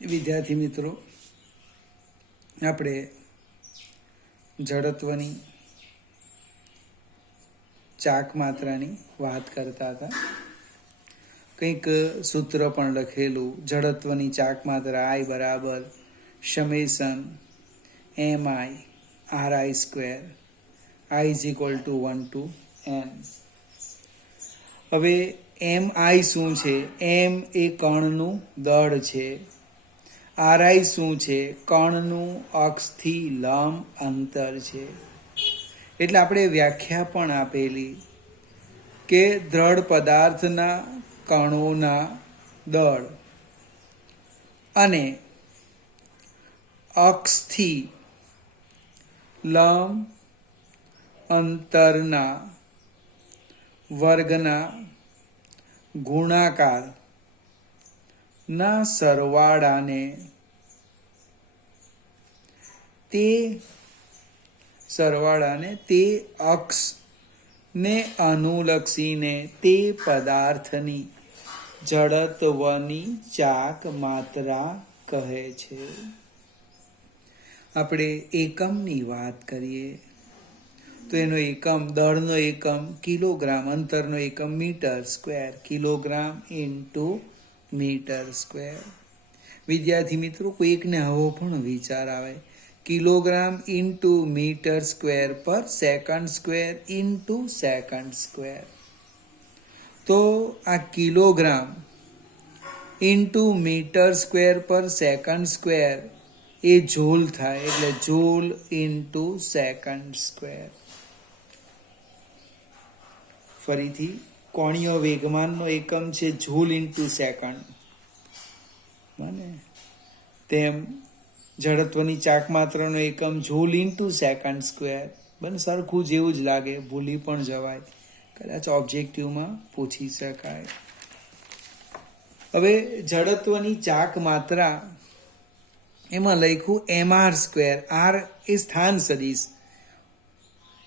વિદ્યાર્થી મિત્રો, આપણે જડત્વની ચાક માત્રાની વાત કરતા હતા. કંઈક સૂત્ર પણ લખેલું, જડત્વની ચાક માત્રા I બરાબર summation MI RI square, I is equal to 1 to n. હવે MI શું છે? M એ કણનું દળ છે. RI શું છે? કણનું અક્ષથી લંબ અંતર છે. એટલે આપણે વ્યાખ્યા પણ આપેલી કે દ્રઢ પદાર્થના કણોના દળ અને અક્ષથી લંબ અંતરના વર્ગના ગુણાકારના સરવાળાને તે અક્ષને અનુલક્ષીને તે પદાર્થની જડત્વની ચાક માત્રા કહે છે. આપણે એકમની વાત કરીએ તો એનો એકમ, દળનો એકમ કિલોગ્રામ, અંતરનો એકમ metre square, kilogram into metre square. વિદ્યાર્થી મિત્રો, કોઈકને આવો પણ વિચાર આવે, kilogram into metre square per second square into second square. તો આ kilogram into metre square per second square એ જૂલ થાય, એટલે જૂલ ઇન્ટુ સેકન્ડ સ્ક્વેર. ફરીથી, કોણીય વેગમાનનો એકમ છે જૂલ ઇન્ટુ સેકન્ડ, બને તેમ જડત્વની ચાક માત્રાનો એકમ જૂલ ઇન્ટુ સેકન્ડ સ્ક્વેર. બને સરખું જેવું જ લાગે, ભૂલી પણ જવાય, કદાચ ઓબ્જેક્ટિવમાં પૂછી શકાય. હવે જડત્વની ચાક માત્રા એમાં લખ્યું mr સ્ક્વેર. r એ સ્થાન સદિશ,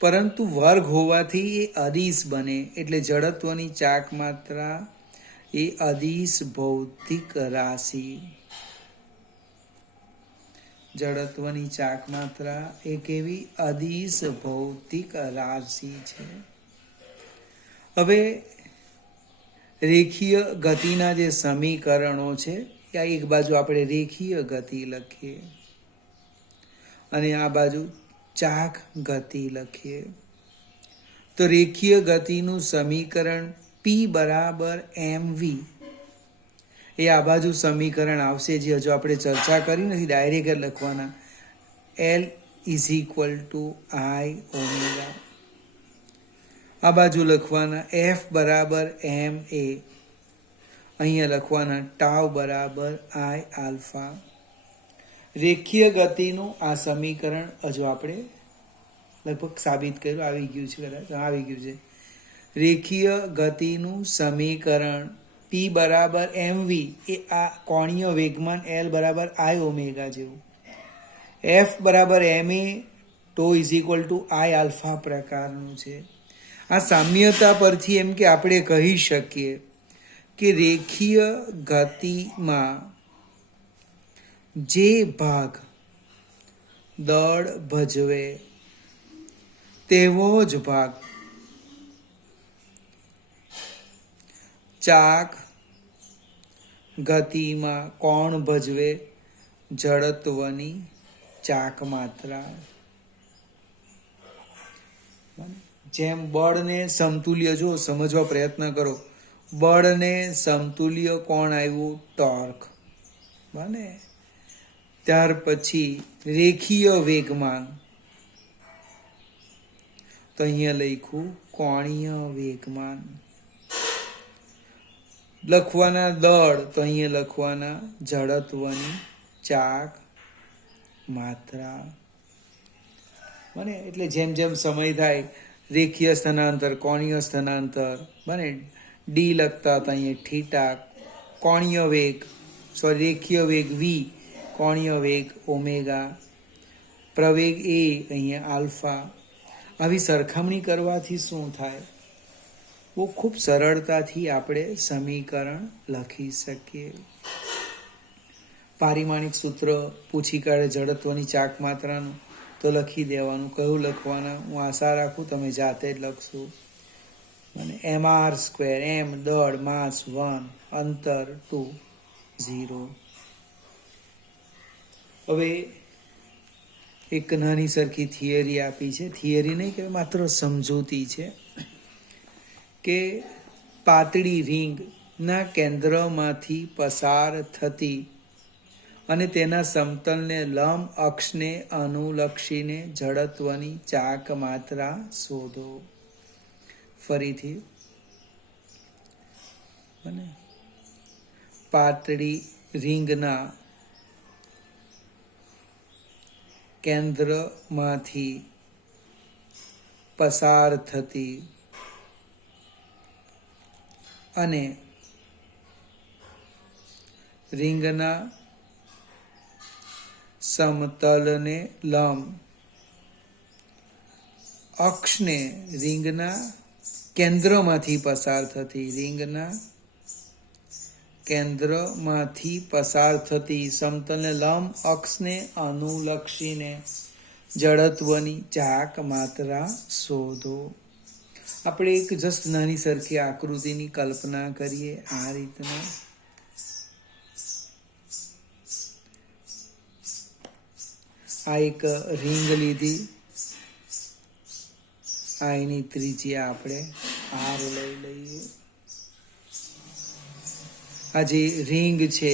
પરંતુ વર્ગ હોવાથી એ અદિશ બને, એટલે જડત્વની ચાક માત્રા એ અદિશ ભૌતિક રાશિ. જડત્વની ચાક માત્રા એ કેવી? અદિશ ભૌતિક રાશિ છે. હવે રેખીય ગતિના જે સમીકરણો છે, આ એક બાજુ આપણે રેખીય ગતિ લખીએ અને આ બાજુ ચાક ગતિ લખીએ. તો રેખીય ગતિનું સમીકરણ P બરાબર mv એ આ બાજુ સમીકરણ આવશે, જે હજુ આપણે ચર્ચા કરી નથી, ડાયરેક્ટ લખવાના. L is equal to I omega. આ બાજુ લખવાના F બરાબર ma, અહીંયા લખવાના ટાઉ બરાબર I આલ્ફા. રેખીય ગતિનું આ સમીકરણ હજુ આપણે લગભગ સાબિત કર્યું, આવી ગયું છે, કદાચ આવી ગયું છે. રેખીય ગતિનું સમીકરણ P બરાબર mv એ આ કોણીય વેગમાન L બરાબર I ઓમેગા જેવું. F બરાબર ma, toe is equal to I alpha પ્રકારનું છે. આ સામ્યતા પરથી એમ કે આપણે કહી શકીએ કે રેખીય ગતિમાં જે ભાગ દળ ભજવે તેવો જ ભાગ ચાક ગતિમાં કોણ ભજવે? જડત્વની ચાક માત્રા. જેમ બળને સમતુલ્ય, જો સમજવા પ્રયત્ન કરો, બળને સમતુલ્ય કોણ આવ્યું? ટોર્ક. બને ત્યાર પછી રેખીય વેગમાન, તો અહીંયા લખ્યું કોણીય વેગમાન. લખવાના દળ, તો અહીંયા લખવાના જડત્વની ચાક માત્રા. બને એટલે જેમ જેમ સમય થાય, રેખીય સ્થાનાંતર, કોણીય સ્થાનાંતર, બને ડી લખતા હતા અહીંયા થીટા, કોણીય વેગ, રેખીય વેગ v, કોણીય વેગ ઓમેગા, પ્રવેગ a અહીંયા આલ્ફા. આવી સરખામણી કરવાથી શું થાય? वो खूब सरलताथी આપણે સમીકરણ લખી શકીએ. પારિમાણિક સૂત્ર પૂછી કાઢે જડત્વની ચાક માત્રાનું તો લખી દેવાનું. કયું લખવાના? હું આશા રાખું તમે જાતે જ લખશો. અને mr², એમ દળ, માસ 1, અંતર 2, 0. હવે એક નાની સરખી થિયરી આપી છે. થિયરી નહીં કે માત્ર સમજૂતી છે કે પાતળી રિંગના કેન્દ્રમાંથી પસાર થતી અને તેના સમતલને લંબ અક્ષને અનુલક્ષીને જડત્વની ચાક માત્રા શોધો. ફરીથી અને પાતળી રિંગના કેન્દ્રમાંથી પસાર થતી અને રિંગના સમતલને લંબ અક્ષને રિંગના કેન્દ્રમાંથી પસાર થતી, રિંગના કેન્દ્રમાંથી પસાર થતી સમતલને લંબ અક્ષને અનુલક્ષીને જડત્વની ચાક માત્રા શોધો. આપણે એક જસ્ટ નાની સરખી આકૃતિની કલ્પના કરીએ. આ રીતના આ એક રિંગ લીધી, આ એની ત્રિજ્યા આપણે R લઈ લઈએ. આ જે રિંગ છે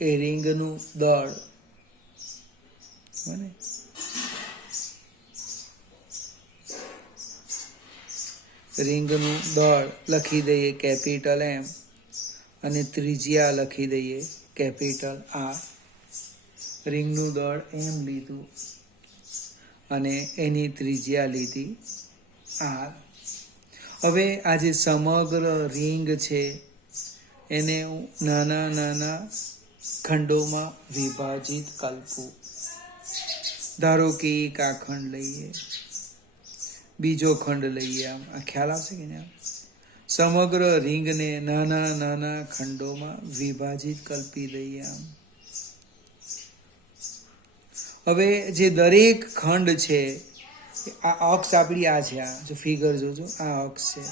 એ રિંગનું દળ બને રિંગનું દળ લખી દઈએ કેપિટલ M અને ત્રિજ્યા લખી દઈએ કેપિટલ R. રિંગનું દળ M લીધું અને એની ત્રિજ્યા લીધી R. હવે આ જે સમગ્ર રિંગ છે એને હું નાના નાના ખંડોમાં વિભાજિત કલ્પું. ધારો કે એક આ ખંડ લઈએ, બીજો ખંડ લઈએ. આમ આ ખ્યાલ આવશે કે નહીં? સમગ્ર રિંગને નાના નાના ખંડોમાં વિભાજિત કલ્પી દઈએ. આમ હવે જે દરેક ખંડ છે, આ અક્ષ આપણી આ છે, આ જો ફિગર જોજો, આ અક્ષ છે.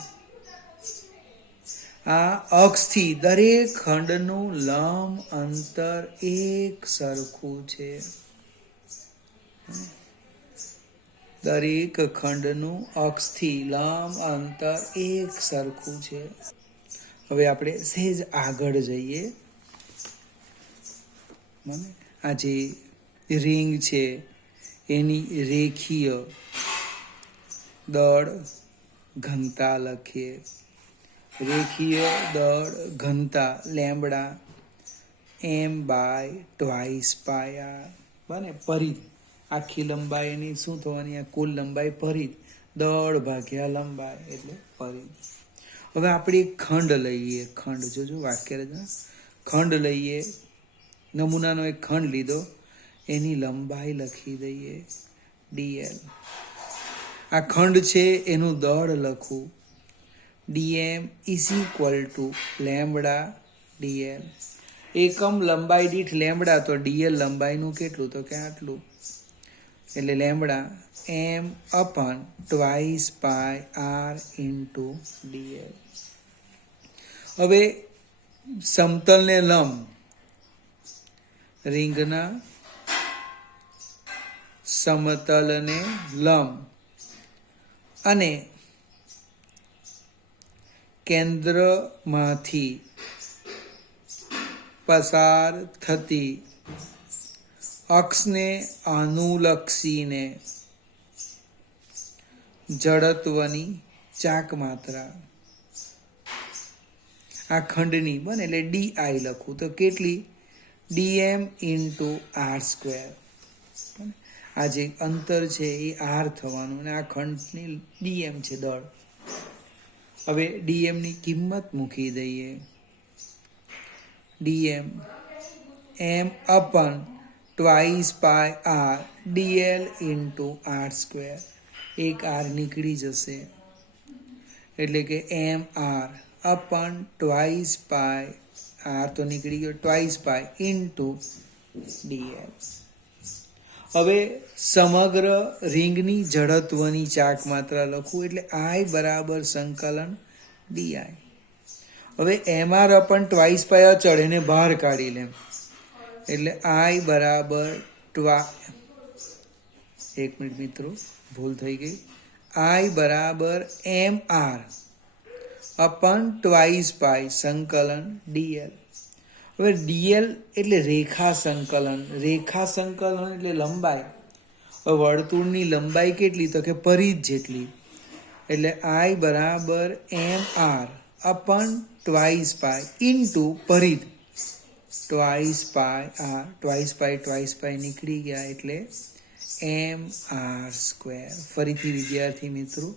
આ અક્ષથી દરેક ખંડનું લંબ અંતર એક સરખું છે. દરેક ખંડનું અક્ષથી લંબ અંતર એક સરખું છે. હવે આપણે સહેજ આગળ જઈએ. આ જે રિંગ છે એની રેખીય દળ ઘનતા લખીએ. રેખીય દળ ઘનતા લેમ્બડા m/2πr બને. પરિઘ આખી લંબાઈ એની શું થવાની? આ કુલ લંબાઈ પરિઘ, દળ ભાગ્યા લંબાઈ એટલે પરિઘ. હવે આપણે એક ખંડ લઈએ. ખંડ જોજો વાક્ય રચના. ખંડ લઈએ, નમૂનાનો એક ખંડ લીધો, એની લંબાઈ લખી દઈએ dl. આ ખંડ છે એનું દળ લખું dm = લેમ્બડા dl. એકમ લંબાઈ દીઠ લેમ્બડા, તો dl લંબાઈનું કેટલું? તો કે આટલું. એટલે લેમ્બડા m/2πr × dl. હવે સમતલને લંબ રિંગના સમતલને લંબ અને કેન્દ્રમાંથી પસાર થતી અક્ષને અનુલક્ષીને જડત્વની ચાક માત્રા. આ ખંડની બને એટલે di લખું તો કેટલી? dm × r². આ જે અંતર છે એ r થવાનું અને આ ખંડની dm છે દળ. હવે dm ની કિંમત મૂકી દઈએ. dm m/2πr dl × r². એક r નીકળી જશે એટલે કે mr/2π, r તો નીકળી ગયો, 2π × dl. હવે સમગ્ર રિંગની જડત્વની ચાક માત્રા લખવું એટલે I બરાબર સંકલન di. હવે mr અપન ટ્વાઇસ પાય અચળ એને બહાર કાઢી લેમ એટલે I બરાબર એક મિનિટ મિત્રો ભૂલ થઈ ગઈ. I બરાબર mr અપન ટ્વાઇસ પાય સંકલન dl. હવે dl એટલે રેખા સંકલન એટલે લંબાઈ. હવે વર્તુળની લંબાઈ કેટલી તો કે પરિઘ જેટલી એટલે I બરાબર mr અપન ટ્વાઇસ પાય ઇન્ટુ પરિઘ ટ્વાઇસ પાય નીકળી ગયા એટલે mr². ફરીથી વિદ્યાર્થી મિત્રો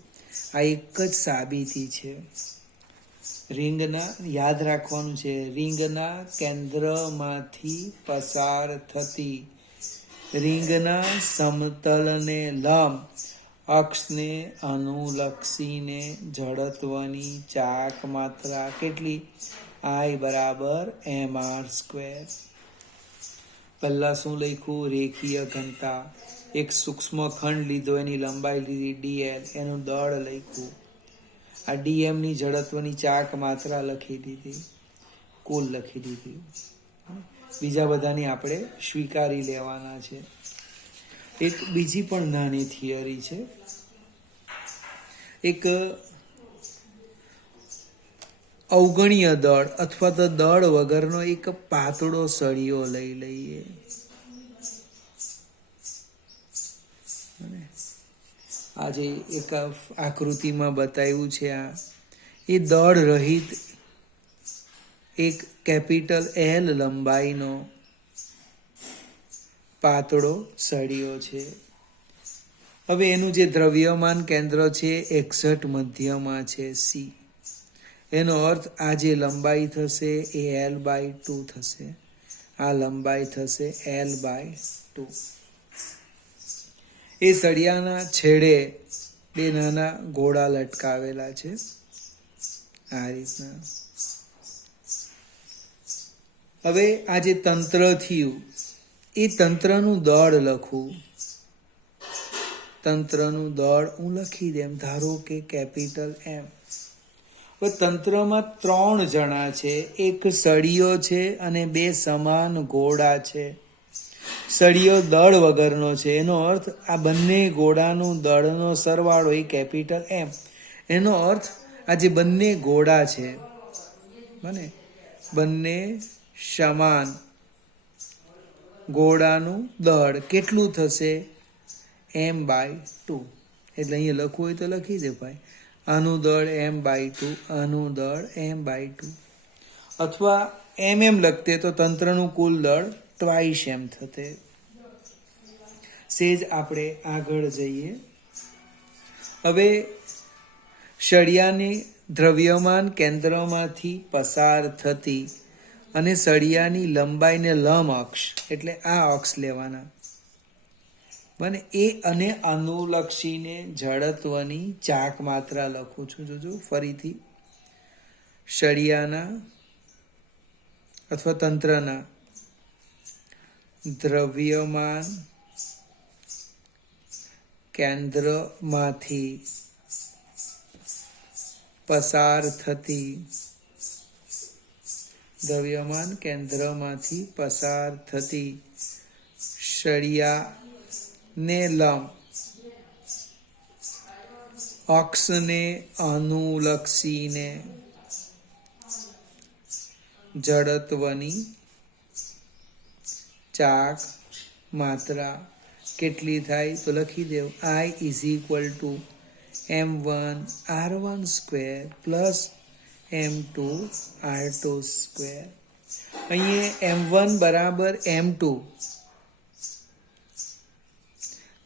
આ એક જ સાબિતી છે. રિંગના યાદ રાખવાનું છે, રિંગના કેન્દ્રમાંથી પસાર થતી રિંગના સમતલને લંબ અક્ષને અનુલક્ષીને જડત્વની ચાક માત્રા કેટલી I બરાબર mr². પહેલા શું લખ્યું? રેખીય ઘનતા. એક સૂક્ષ્મ ખંડ લીધો, એની લંબાઈ લીધી dl, એનું દળ લખ્યું. આ dm ની જડત્વની ચાક માત્રા લખી દીધી, કુલ લખી દીધી. બીજા બધાની આપણે સ્વીકારી લેવાના છે. એક બીજી પણ નાની થિયરી છે. એક અવગણ્ય દળ અથવા તો દળ વગરનો એક પાતળો સળિયો લઈ લઈએ. આજે એક આકૃતિમાં બતાવ્યું છે. આ એ દળ રહિત એક કેપિટલ L લંબાઈનો પાતળો સળિયો છે. હવે એનું જે દ્રવ્યમાન કેન્દ્ર છે 61 મધ્યમાં છે C. એનો અર્થ આ જે લંબાઈ થશે એ L/2 થશે, આ લંબાઈ થશે L/2. એ સળિયાના છેડે બે નાના ગોળા લટકાવેલા છે આ રીતના. હવે આ જે તંત્ર થયું એ તંત્રનું દળ લખું. તંત્રનું દળ હું લખી દેમ, ધારો કે કેપિટલ M. હવે તંત્રમાં 3 જણા છે, એક સળિયો છે અને 2 સમાન ગોળા છે. સળિયો દળ વગરનો છે, એનો અર્થ આ બંને ગોળાનું દળનો સરવાળો એ કેપિટલ M. એનો અર્થ આ જે બંને ગોળા છે બને બંને સમાન ગોળાનું દળ કેટલું થશે m/2. એટલે અહીંયા લખવું હોય તો લખી દે ભાઈ, આનું દળ m/2, આનું દળ m/2. અથવા mm લખતે તો તંત્રનું કુલ દળ ટ્વાઇસ m થતે. સેજ આપણે આગળ જઈએ. હવે સળિયાની દ્રવ્યમાન કેન્દ્રમાંથી પસાર થતી અને સળિયાની લંબાઈને લંબ અક્ષ એટલે આ અક્ષ લેવાના બને એ અને અનુલક્ષીને જડત્વની ચાક માત્રા લખું છું. જોજો ફરીથી સળિયાના અથવા તંત્રના દ્રવ્યમાન કેન્દ્રમાંથી પસાર થતી સળિયાને લંબ અક્ષને અનુલક્ષીને જડત્વની ચાક માત્રા કેટલી થાય તો લખી દેવ, I = m1r1² પ્લસ m2r2². અહીંયા m1 બરાબર m2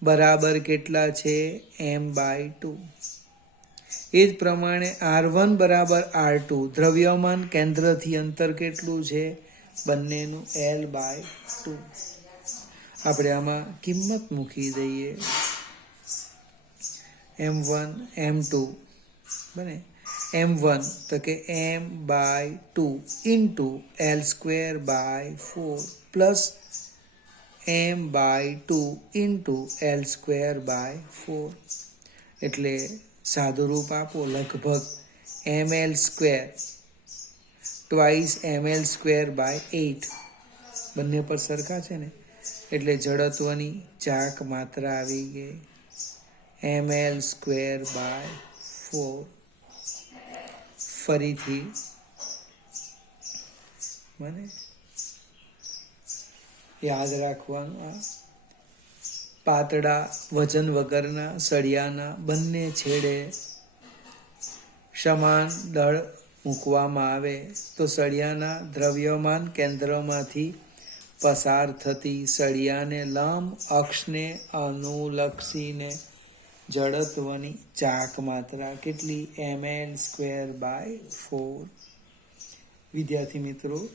બરાબર કેટલા છે m/2. એ જ પ્રમાણે r1 બરાબર r2, દ્રવ્યમાન કેન્દ્રથી અંતર કેટલું છે બંનેનું L/2. આપણે આમાં કિંમત મૂકી દઈએ, m1 m2 બને m1 તો કે m/2 into L²/4 plus m/2 into L²/4 એટલે સાદું રૂપ આપો લગભગ ml² ટ્વાઇસ ml²/8 બંને પર સરખા છે ને એટલે જડત્વની ચાક માત્રા આવી ગઈ ml²/4 ફરીથી મને યાદ રાખવાનું આ પાતળા વજન વગરના સળિયાના બંને છેડે સમાન દળ મૂકવામાં આવે તો સળિયાના દ્રવ્યમાન કેન્દ્રમાંથી પસાર થતી સળિયાને લંબ અક્ષને અનુલક્ષીને જડત્વની ચાક માત્રા કેટલી ml²/4 વિદ્યાર્થી મિત્રો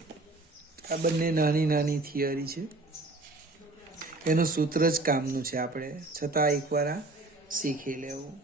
આ બંને નાની નાની થિયરી છે એનું સૂત્ર જ કામનું છે આપણે છતાં એકવાર આ શીખી લેવું